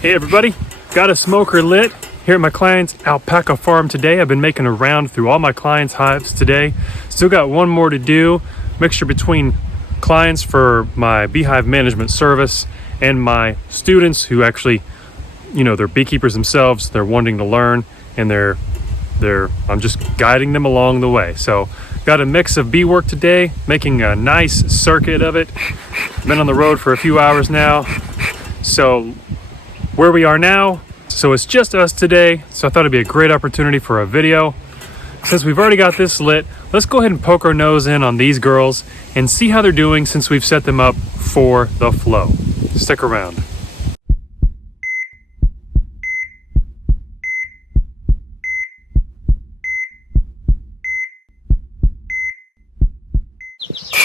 Hey everybody, got a smoker lit here at my client's alpaca farm today. I've been making a round through all my clients' hives today. Still got one more to do. Mixture between clients for my beehive management service and my students who actually, they're beekeepers themselves. They're wanting to learn and I'm just guiding them along the way. So got a mix of bee work today, making a nice circuit of it. Been on the road for a few hours now. So where we are now, so it's just us today, so I thought it'd be a great opportunity for a video. Since we've already got this lit, let's go ahead and poke our nose in on these girls and see how they're doing since we've set them up for the flow. Stick around.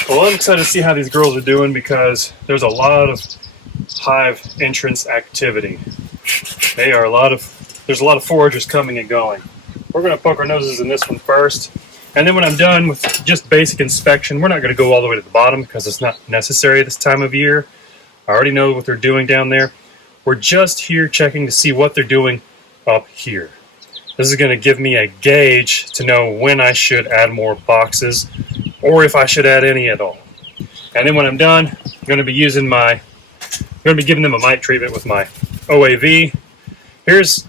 Well, I'm excited to see how these girls are doing because there's a lot of hive entrance activity. There's a lot of foragers coming and going. We're going to poke our noses in this one first, and then when I'm done with just basic inspection, we're not going to go all the way to the bottom because it's not necessary this time of year. I already know what they're doing down there. We're just here checking to see what they're doing up here. This is going to give me a gauge to know when I should add more boxes or if I should add any at all. And then when I'm done, I'm going to be giving them a mite treatment with my OAV. Here's,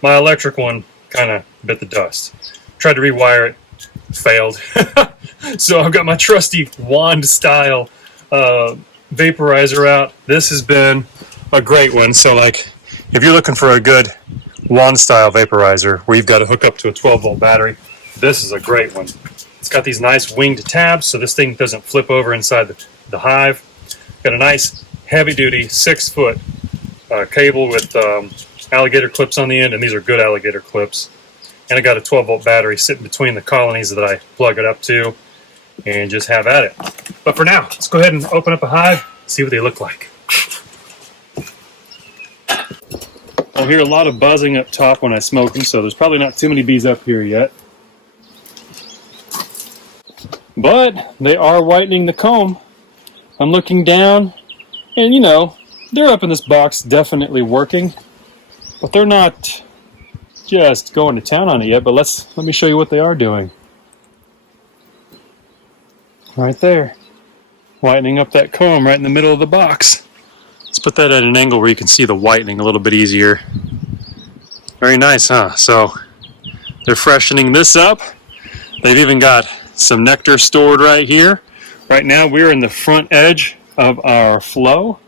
my electric one kind of bit the dust. Tried to rewire it, failed. So I've got my trusty wand style vaporizer out. This has been a great one. So if you're looking for a good wand style vaporizer where you've got to hook up to a 12-volt battery, this is a great one. It's got these nice winged tabs so this thing doesn't flip over inside the hive. Got a nice heavy-duty 6-foot cable with alligator clips on the end, and these are good alligator clips. And I got a 12-volt battery sitting between the colonies that I plug it up to and just have at it. But for now, let's go ahead and open up a hive, see what they look like. I'll hear a lot of buzzing up top when I smoke them, so there's probably not too many bees up here yet. But they are whitening the comb. I'm looking down, and they're up in this box definitely working, but they're not just going to town on it yet. But let me show you what they are doing. Right there, whitening up that comb right in the middle of the box. Let's put that at an angle where you can see the whitening a little bit easier. Very nice, huh? So they're freshening this up. They've even got some nectar stored right here. Right now we're in the front edge of our flow,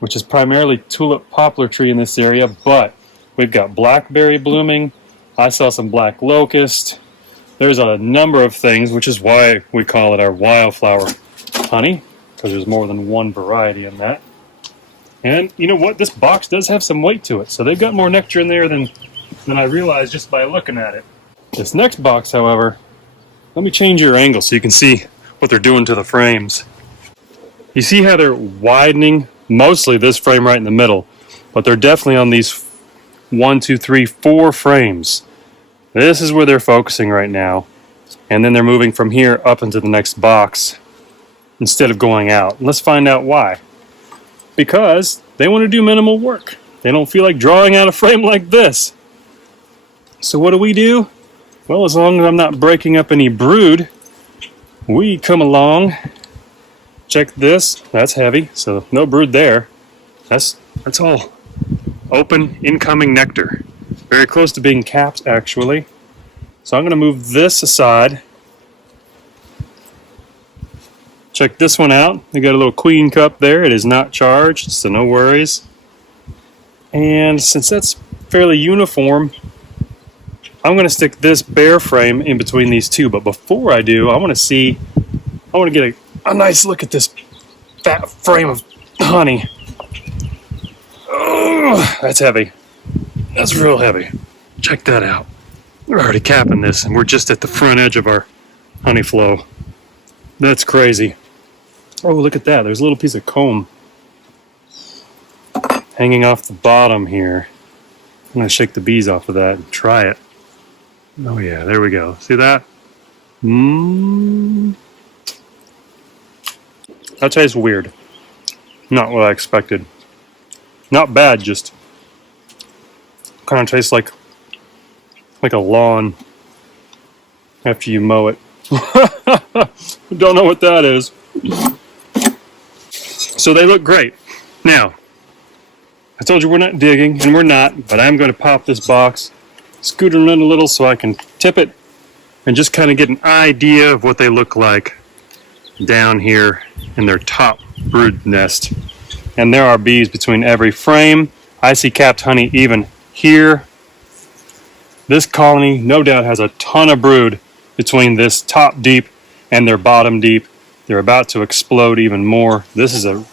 which is primarily tulip poplar tree in this area, but we've got blackberry blooming. I saw some black locust. There's a number of things, which is why we call it our wildflower honey, because there's more than one variety in that. And you know what? This box does have some weight to it, so they've got more nectar in there than I realized just by looking at it. This next box, however, let me change your angle so you can see what they're doing to the frames. You see how they're widening mostly this frame right in the middle, but they're definitely on these 4 frames. This is where they're focusing right now, and then they're moving from here up into the next box instead of going out. Let's find out why. Because they want to do minimal work. They don't feel like drawing out a frame like this. So what do? Well, as long as I'm not breaking up any brood, we come along. Check this. That's heavy, so no brood there. That's all open incoming nectar. Very close to being capped, actually. So I'm going to move this aside. Check this one out. They got a little queen cup there. It is not charged, so no worries. And since that's fairly uniform, I'm going to stick this bare frame in between these two. But before I do, I want to get a nice look at this fat frame of honey. Oh, that's heavy. That's real heavy. Check that out. We're already capping this, and we're just at the front edge of our honey flow. That's crazy. Oh, look at that. There's a little piece of comb hanging off the bottom here. I'm going to shake the bees off of that and try it. Oh yeah, there we go. See that? That tastes weird. Not what I expected. Not bad, just kind of tastes like a lawn after you mow it. Don't know what that is. So they look great. Now, I told you we're not digging, and we're not, but I'm going to pop this box, scoot them in a little so I can tip it, and just kind of get an idea of what they look like down here in their top brood nest. And there are bees between every frame. I see capped honey even here. This colony, no doubt, has a ton of brood between this top deep and their bottom deep. They're about to explode even more. This is a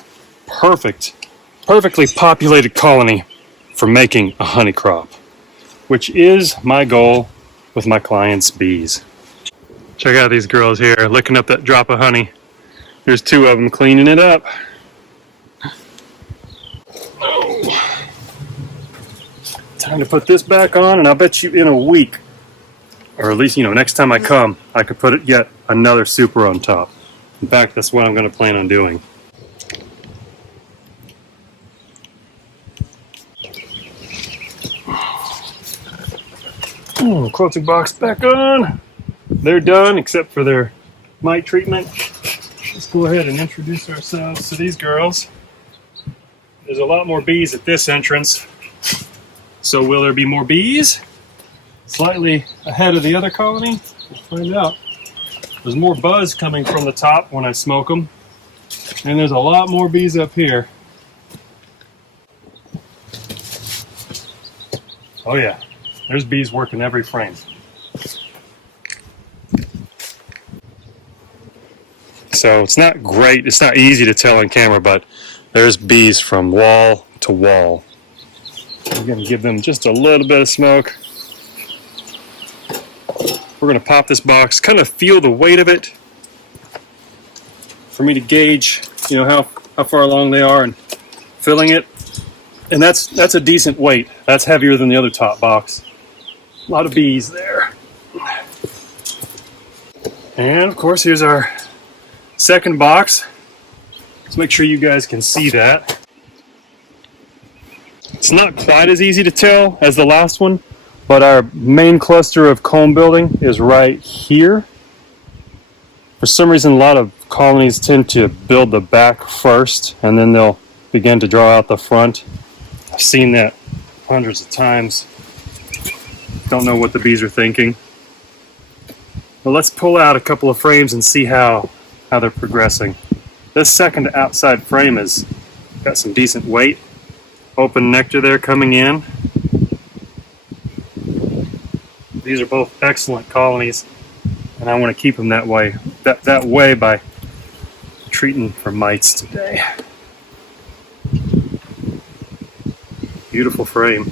perfectly populated colony for making a honey crop, which is my goal with my clients' bees. Check out these girls here, licking up that drop of honey. There's two of them cleaning it up. Time to put this back on, and I'll bet you in a week, or at least, next time I come, I could put it yet another super on top. In fact, that's what I'm going to plan on doing. Quilting box back on. They're done, except for their mite treatment. Let's go ahead and introduce ourselves to these girls. There's a lot more bees at this entrance. So will there be more bees? Slightly ahead of the other colony? We'll find out. There's more buzz coming from the top when I smoke them. And there's a lot more bees up here. Oh yeah, there's bees working every frame. So it's not great, it's not easy to tell on camera, but there's bees from wall to wall. We're going to give them just a little bit of smoke. We're going to pop this box, kind of feel the weight of it for me to gauge, how far along they are and filling it. And that's a decent weight. That's heavier than the other top box. A lot of bees there. And of course, here's our second box. Let's make sure you guys can see that. It's not quite as easy to tell as the last one, but our main cluster of comb building is right here. For some reason, a lot of colonies tend to build the back first, and then they'll begin to draw out the front. I've seen that hundreds of times. Don't know what the bees are thinking. But let's pull out a couple of frames and see how they're progressing. This second outside frame has got some decent weight. Open nectar there coming in. These are both excellent colonies, and I want to keep them that way. That way by treating for mites today. Beautiful frame.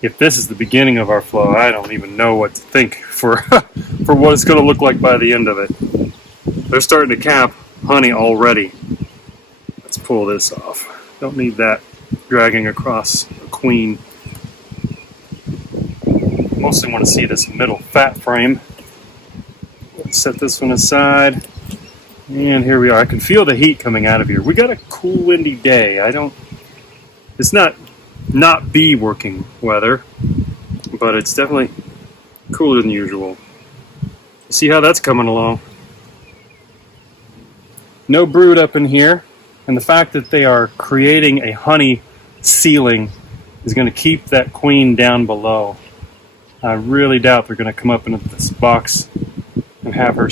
If this is the beginning of our flow, I don't even know what to think for what it's going to look like by the end of it. They're starting to cap honey already. Let's pull this off. Don't need that dragging across the queen. Mostly want to see this middle fat frame. Let's set this one aside. And here we are. I can feel the heat coming out of here. We got a cool, windy day. It's not bee working weather, but it's definitely cooler than usual. See how that's coming along. No brood up in here, and the fact that they are creating a honey ceiling is going to keep that queen down below. I really doubt they're going to come up into this box and have her,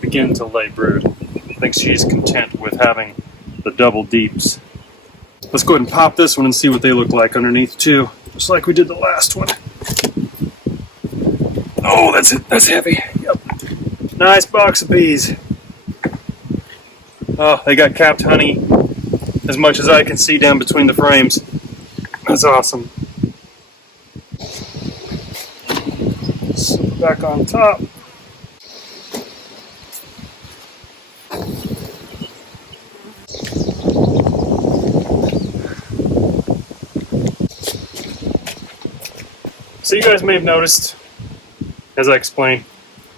begin to lay brood. I think she's content with having the double deeps. Let's go ahead and pop this one and see what they look like underneath too, just like we did the last one. Oh, that's it. That's heavy. Yep. Nice box of bees. Oh, they got capped honey as much as I can see down between the frames. That's awesome. Slip it back on top. So you guys may have noticed, as I explained,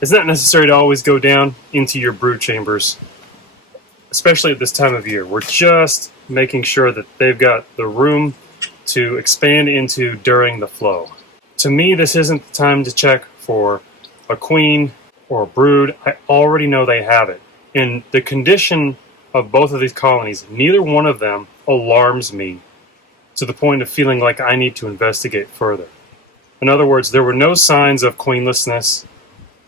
it's not necessary to always go down into your brood chambers. especially at this time of year. We're just making sure that they've got the room to expand into during the flow. To me, this isn't the time to check for a queen or a brood. I already know they have it. In the condition of both of these colonies, neither one of them alarms me to the point of feeling like I need to investigate further. In other words, there were no signs of queenlessness.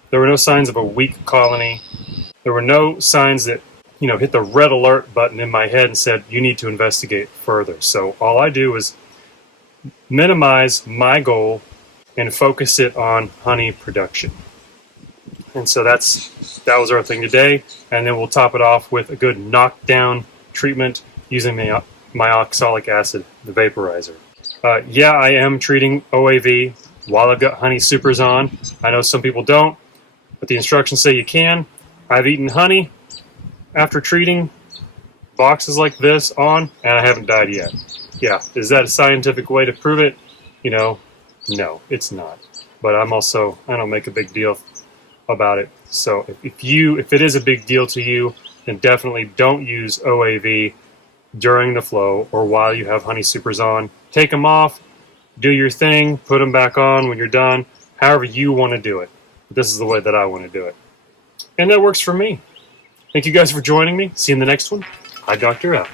There were no signs of a weak colony. There were no signs that, hit the red alert button in my head and said, you need to investigate further. So all I do is minimize my goal and focus it on honey production. And so that was our thing today. And then we'll top it off with a good knockdown treatment using my oxalic acid, the vaporizer. Yeah, I am treating OAV while I've got honey supers on. I know some people don't, but the instructions say you can. I've eaten honey after treating boxes like this on, and I haven't died yet. Yeah, is that a scientific way to prove it? No, it's not. But I don't make a big deal about it. So if it is a big deal to you, then definitely don't use OAV during the flow or while you have honey supers on. Take them off, do your thing, put them back on when you're done, however you want to do it. This is the way that I want to do it. And that works for me. Thank you guys for joining me. See you in the next one. Hi, Dr. L.